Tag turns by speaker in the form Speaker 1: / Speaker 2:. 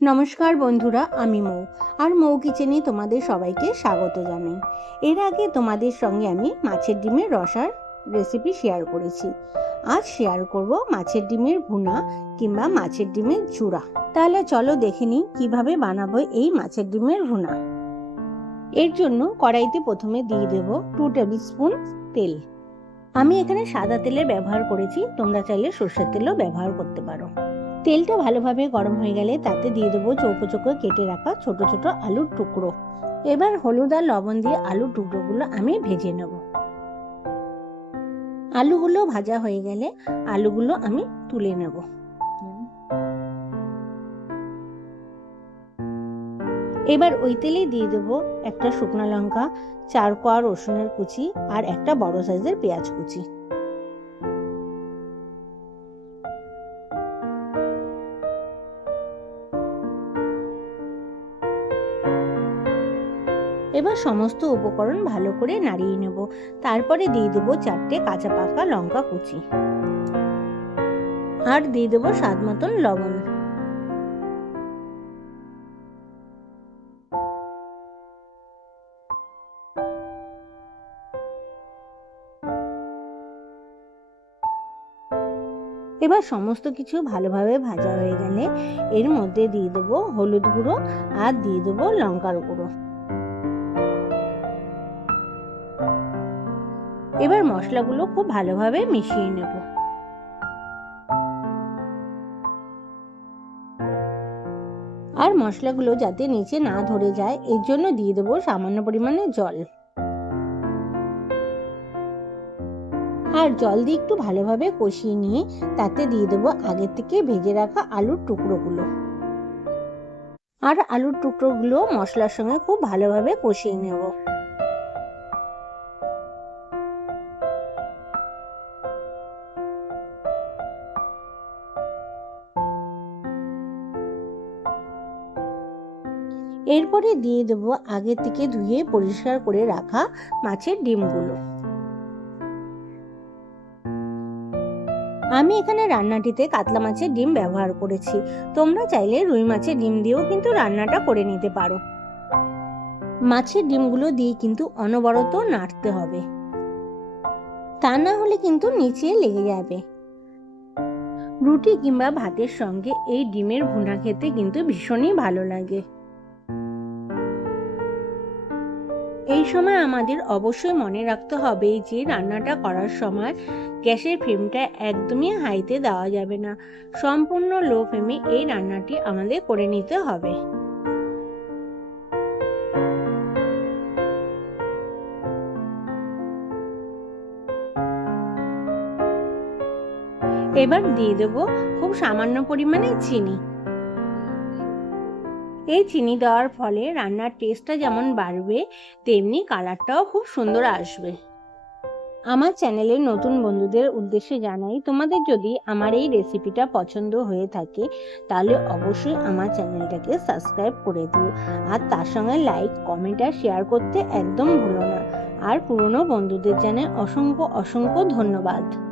Speaker 1: নমস্কার বন্ধুরা, আমি মৌ। আর মৌ কিচেনে তোমাদের সবাইকে স্বাগত জানাই। এর আগে তোমাদের সঙ্গে আমি মাছের ডিমের রসার রেসিপি শেয়ার করেছি। আজ শেয়ার করব মাছের ডিমের ভুনা কিংবা মাছের ডিমের চূড়া তাহলে চলো দেখে নিই কীভাবে বানাবো এই মাছের ডিমের ভুনা। এর জন্য কড়াইতে প্রথমে দিয়ে দেব টু টেবিল স্পুন তেল। আমি এখানে সাদা তেলের ব্যবহার করেছি, তোমরা চাইলে সর্ষের তেলও ব্যবহার করতে পারো। তেলটা ভালোভাবে গরম হয়ে গেলে তাতে দিয়ে দেবো চৌকো চৌকো কেটে রাখা ছোট ছোট আলুর টুকরো। এবার হলুদ আর লবণ দিয়ে আলুর টুকরোগুলো আমি ভেজে নেব। আলুগুলো ভাজা হয়ে গেলে আলুগুলো আমি তুলে নেব। এবার ওই তেলে দিয়ে দেবো একটা শুকনো লঙ্কা চার কোয়া রসুনের কুচি আর একটা বড় সাইজের পেঁয়াজ কুচি। এবার সমস্ত উপকরণ ভালো করে নাড়িয়ে নেব। তারপরে দিয়ে দেবো চারটে কাঁচা পাকা লঙ্কা কুচি। আর দিয়ে দেবো স্বাদ মতন লবণ। এবার সমস্ত কিছু ভালোভাবে ভাজা হয়ে গেলে এর মধ্যে দিয়ে দেবো হলুদ গুঁড়ো আর দিয়ে দেবো লঙ্কার গুঁড়ো। এবার মশলাগুলো খুব ভালোভাবে মিশিয়ে নেব। আর মশলাগুলো যাতে নিচে না ধরে যায়, এর জন্য দিয়ে দেবো সামান্য পরিমাণে জল। আর জল দিয়ে একটু ভালোভাবে কষিয়ে নিয়ে তাতে দিয়ে দেবো আগের থেকে ভেজে রাখা আলুর টুকরোগুলো। আর আলুর টুকরোগুলো মশলার সঙ্গে খুব ভালোভাবে কষিয়ে নেব। এরপরে দিয়ে দেবো আগে থেকে ধুয়ে পরিষ্কার করে রাখা মাছের ডিমগুলো। আমি এখানে রান্নাটিতে কাতলা মাছের ডিম ব্যবহার করেছি। তোমরা চাইলে রুই মাছের ডিম দিয়েও কিন্তু রান্নাটা করে নিতে পারো। মাছের ডিমগুলো দিয়ে কিন্তু অনবরত নাড়তে হবে। তা না হলে কিন্তু নিচে লেগে যাবে। রুটি কিংবা ভাতের সঙ্গে এই ডিমের ভুনা খেতে কিন্তু ভীষণই ভালো লাগে। এই সময় আমাদের অবশ্যই মনে রাখতে হবে যে রান্নাটা করার সময় গ্যাসের ফ্লেমটা একদমই হাইতে দেওয়া যাবে না। সম্পূর্ণ লো ফ্লেমে এই রান্নাটি আমাদের করে নিতে হবে। এবার দিয়ে দেবো খুব সামান্য পরিমাণে চিনি। এই চিনি দেওয়ার ফলে রান্নার টেস্টটা যেমন বাড়বে, তেমনি কালারটাও খুব সুন্দর আসবে। আমার চ্যানেলের নতুন বন্ধুদের উদ্দেশ্যে জানাই, তোমাদের যদি আমার এই রেসিপিটা পছন্দ হয়ে থাকে, তাহলে অবশ্যই আমার চ্যানেলটাকে সাবস্ক্রাইব করে দিও। আর তার সঙ্গে লাইক কমেন্ট আর শেয়ার করতে একদম ভুলো না। আর পুরনো বন্ধুদের জানাই অসংখ্য অসংখ্য ধন্যবাদ।